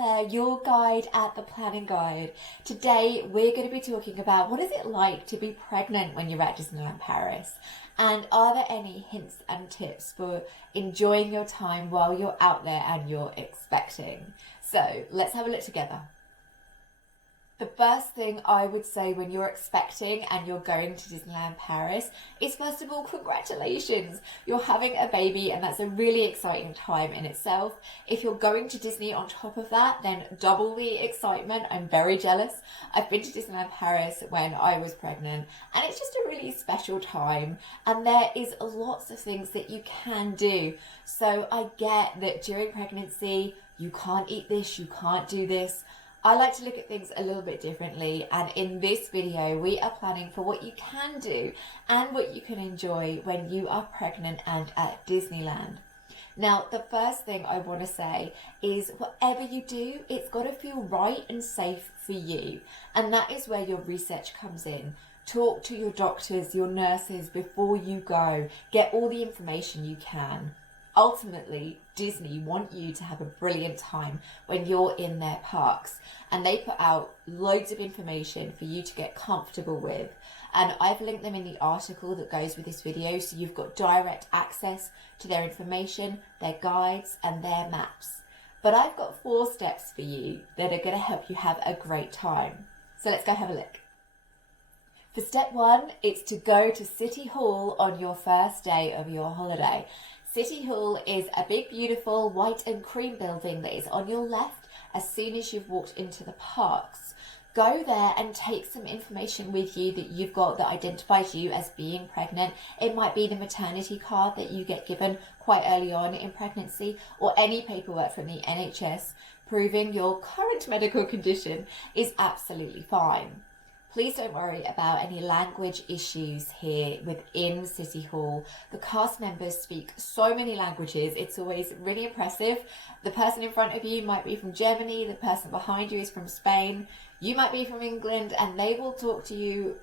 Claire, your guide at the Planning Guide. Today we're going to be talking about what is it like to be pregnant when you're at Disneyland Paris, and are there any hints and tips for enjoying your time while you're out there and you're expecting. So let's have a look together. The first thing I would say when you're expecting and you're going to Disneyland Paris is, first of all, congratulations. You're having a baby and that's a really exciting time in itself. If you're going to Disney on top of that, then double the excitement. I'm very jealous. I've been to Disneyland Paris when I was pregnant and it's just a really special time, and there is lots of things that you can do. So I get that during pregnancy, you can't eat this, you can't do this. I like to look at things a little bit differently, and in this video we are planning for what you can do and what you can enjoy when you are pregnant and at Disneyland. Now, the first thing I want to say is whatever you do, it's got to feel right and safe for you, and that is where your research comes in. Talk to your doctors, your nurses before you go. Get all the information you can. Ultimately, Disney want you to have a brilliant time when you're in their parks, and they put out loads of information for you to get comfortable with, and I've linked them in the article that goes with this video, so you've got direct access to their information, their guides and their maps. But I've got 4 steps for you that are going to help you have a great time. So let's go have a look. For step 1, it's to go to City Hall on your first day of your holiday. City Hall is a big, beautiful white and cream building that is on your left as soon as you've walked into the parks. Go there and take some information with you that you've got that identifies you as being pregnant. It might be the maternity card that you get given quite early on in pregnancy, or any paperwork from the NHS proving your current medical condition is absolutely fine. Please don't worry about any language issues here within City Hall. The cast members speak so many languages, it's always really impressive. The person in front of you might be from Germany, the person behind you is from Spain, you might be from England, and they will talk to you,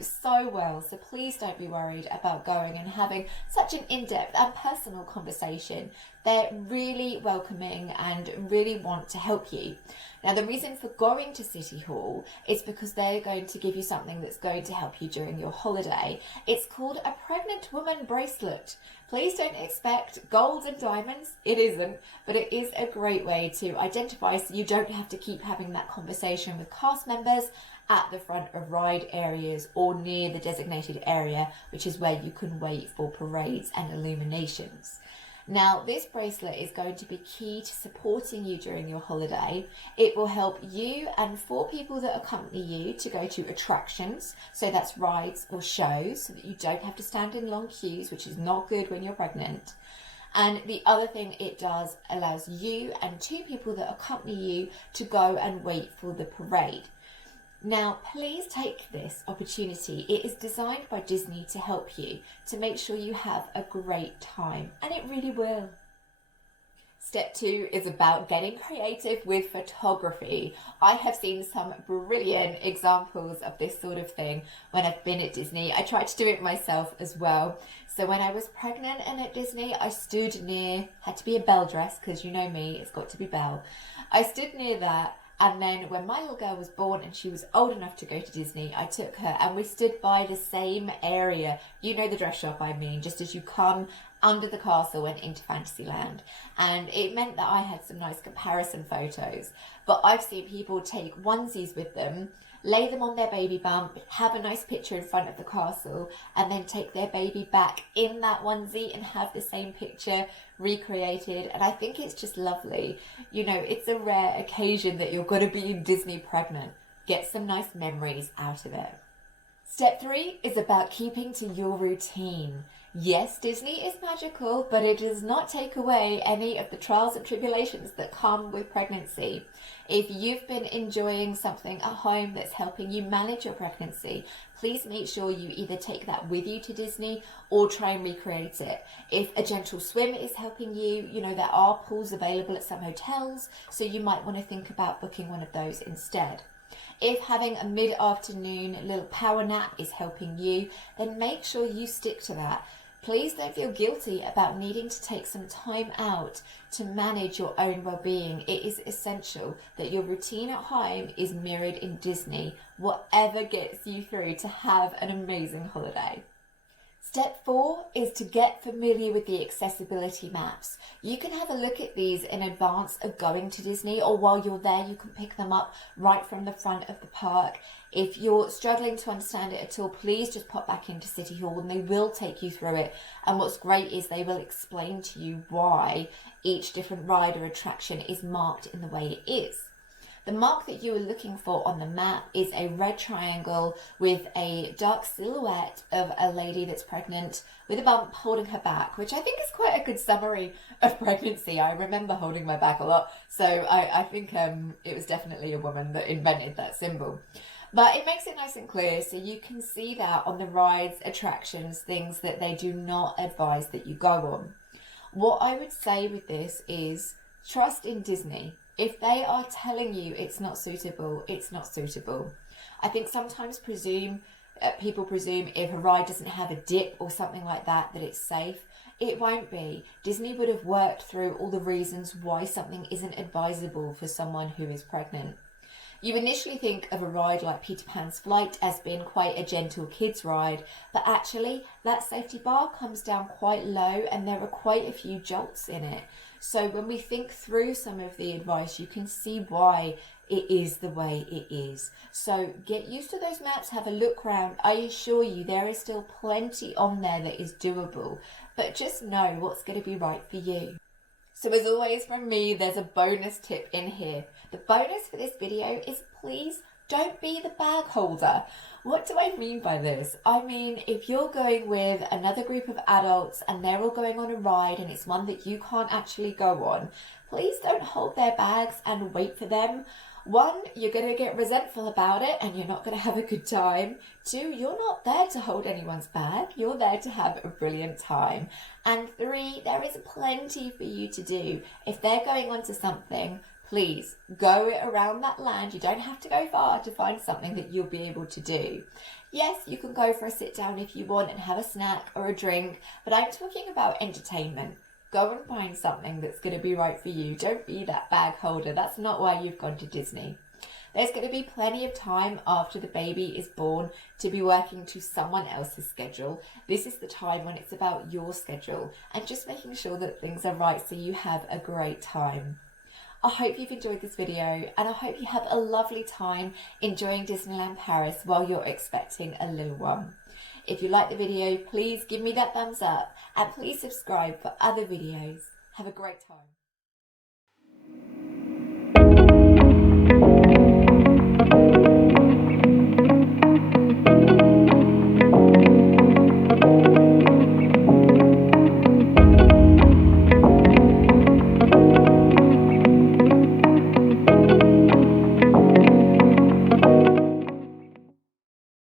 so well. So please don't be worried about going and having such an in-depth and personal conversation. They're really welcoming and really want to help you. Now, the reason for going to City Hall is because they're going to give you something that's going to help you during your holiday. It's called a pregnant woman bracelet. Please don't expect gold and diamonds. It isn't, but it is a great way to identify, so you don't have to keep having that conversation with cast members at the front of ride areas or near the designated area, which is where you can wait for parades and illuminations. Now, this bracelet is going to be key to supporting you during your holiday. It will help you and 4 people that accompany you to go to attractions, so that's rides or shows, so that you don't have to stand in long queues, which is not good when you're pregnant. And the other thing it does, allows you and 2 people that accompany you to go and wait for the parade. Now, please take this opportunity. It is designed by Disney to help you, to make sure you have a great time, and it really will. Step 2 is about getting creative with photography. I have seen some brilliant examples of this sort of thing when I've been at Disney. I tried to do it myself as well. So when I was pregnant and at Disney, I stood near, had to be a Belle dress, because you know me, it's got to be Belle. I stood near that. And then when my little girl was born and she was old enough to go to Disney, I took her and we stood by the same area. You know the dress shop I mean, just as you come under the castle and into Fantasyland. And it meant that I had some nice comparison photos. But I've seen people take onesies with them, lay them on their baby bump, have a nice picture in front of the castle, and then take their baby back in that onesie and have the same picture recreated. And I think it's just lovely. It's a rare occasion that you're going to be in Disney pregnant. Get some nice memories out of it. Step 3 is about keeping to your routine. Yes, Disney is magical, but it does not take away any of the trials and tribulations that come with pregnancy. If you've been enjoying something at home that's helping you manage your pregnancy, please make sure you either take that with you to Disney or try and recreate it. If a gentle swim is helping you, there are pools available at some hotels, so you might want to think about booking one of those instead. If having a mid-afternoon little power nap is helping you, then make sure you stick to that. Please don't feel guilty about needing to take some time out to manage your own well-being. It is essential that your routine at home is mirrored in Disney, whatever gets you through to have an amazing holiday. Step 4 is to get familiar with the accessibility maps. You can have a look at these in advance of going to Disney, or while you're there you can pick them up right from the front of the park. If you're struggling to understand it at all, please just pop back into City Hall and they will take you through it. And what's great is they will explain to you why each different ride or attraction is marked in the way it is. The mark that you are looking for on the map is a red triangle with a dark silhouette of a lady that's pregnant with a bump holding her back, which I think is quite a good summary of pregnancy. I remember holding my back a lot, so I think it was definitely a woman that invented that symbol. But it makes it nice and clear, so you can see that on the rides, attractions, things that they do not advise that you go on. What I would say with this is trust in Disney. If they are telling you it's not suitable, it's not suitable. I think sometimes people presume if a ride doesn't have a dip or something like that it's safe. It won't be. Disney would have worked through all the reasons why something isn't advisable for someone who is pregnant. You initially think of a ride like Peter Pan's Flight as being quite a gentle kids ride, but actually that safety bar comes down quite low and there are quite a few jolts in it. So when we think through some of the advice, you can see why it is the way it is. So get used to those maps, have a look around. I assure you there is still plenty on there that is doable, but just know what's going to be right for you. So as always from me, there's a bonus tip in here. The bonus for this video is please don't be the bag holder. What do I mean by this? I mean, if you're going with another group of adults and they're all going on a ride and it's one that you can't actually go on, please don't hold their bags and wait for them. 1, you're going to get resentful about it and you're not going to have a good time. 2, you're not there to hold anyone's bag. You're there to have a brilliant time. And 3, there is plenty for you to do. If they're going on to something, please go around that land. You don't have to go far to find something that you'll be able to do. Yes, you can go for a sit down if you want and have a snack or a drink, but I'm talking about entertainment. Go and find something that's going to be right for you. Don't be that bag holder. That's not why you've gone to Disney. There's going to be plenty of time after the baby is born to be working to someone else's schedule. This is the time when it's about your schedule and just making sure that things are right so you have a great time. I hope you've enjoyed this video and I hope you have a lovely time enjoying Disneyland Paris while you're expecting a little one. If you like the video, please give me that thumbs up and please subscribe for other videos. Have a great time.